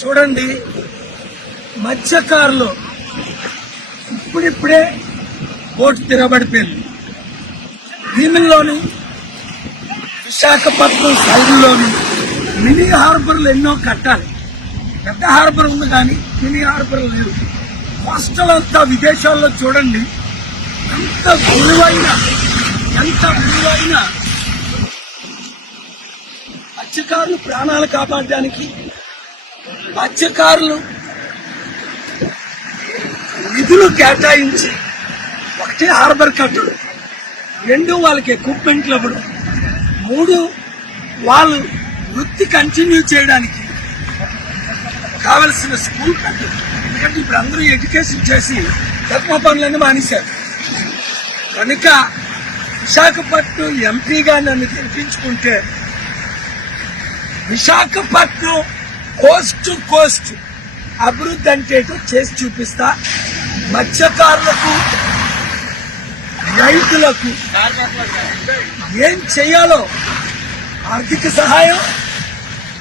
చూడండి మత్స్యకారులు ఇప్పుడిప్పుడే బోట్ తిరబడిపోయింది భీమిల్లోని విశాఖపట్నం సైడ్లోని మినీ హార్బర్లు ఎన్నో కట్టాలి పెద్ద హార్బర్ ఉంది కానీ మినీ హార్బర్ లేదు హాస్టల్ అంతా విదేశాల్లో చూడండి ఎంత విలువైన ఎంత విలువైన మత్స్యకారులు ప్రాణాలు కాపాడడానికి మత్స్యకారులు నిధులు కేటాయించి ఒకటే హార్బర్ కట్టడు రెండు వాళ్ళకి ఎక్విప్మెంట్లు ఇవ్వడం మూడు వాళ్ళు వృత్తి కంటిన్యూ చేయడానికి కావలసిన స్కూల్ ఎందుకంటే ఇప్పుడు అందరూ ఎడ్యుకేషన్ చేసి తక్కువ పనులన్నీ మానేశారు కనుక విశాఖపట్నం ఎంపీగా నన్ను గెలిపించుకుంటే విశాఖపట్నం కోస్ట్ టు కోస్ట్ అభివృద్ధి అంటే చేసి చూపిస్తా మత్స్యకారులకు రైతులకు ఏం చేయాలో ఆర్థిక సహాయం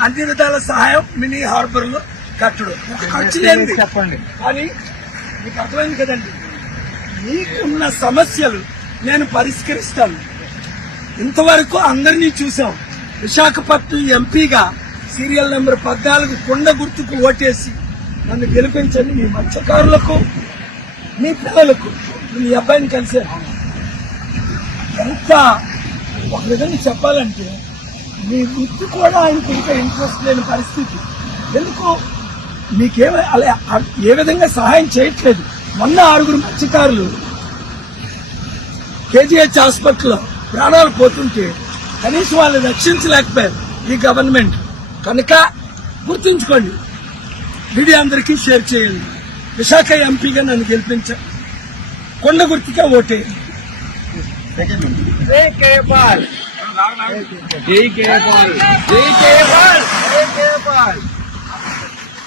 అన్ని విధాల సహాయం మినీ లో కట్టడు ఖర్చు లేనిది చెప్పండి కానీ మీకు అర్థమైంది కదండి మీకున్న సమస్యలు నేను పరిష్కరిస్తాను ఇంతవరకు అందరినీ చూసాం విశాఖపట్నం ఎంపీగా సీరియల్ నెంబర్ పద్నాలుగు కొండ గుర్తుకు ఓటేసి నన్ను గెలిపించండి మీ మత్స్యకారులకు మీ పిల్లలకు మీ అబ్బాయిని కలిసాను ఎంత ఒక విధంగా చెప్పాలంటే మీ వృత్తి కూడా ఆయనకు ఇంకా ఇంట్రెస్ట్ లేని పరిస్థితి ఎందుకు మీకేమో అలా ఏ విధంగా సహాయం చేయట్లేదు మొన్న ఆరుగురు మత్స్యకారులు కేజీహెచ్ హాస్పిటల్లో ప్రాణాలు పోతుంటే కనీసం వాళ్ళని రక్షించలేకపోయారు ఈ గవర్నమెంట్ కనుక గుర్తుంచుకోండి మీడియా అందరికీ షేర్ చేయండి విశాఖ ఎంపీగా నన్ను గెలిపించ కొండ గుర్తుగా ఓటేయండి जय केपाल जय केपाल जय केपाल जय केपाल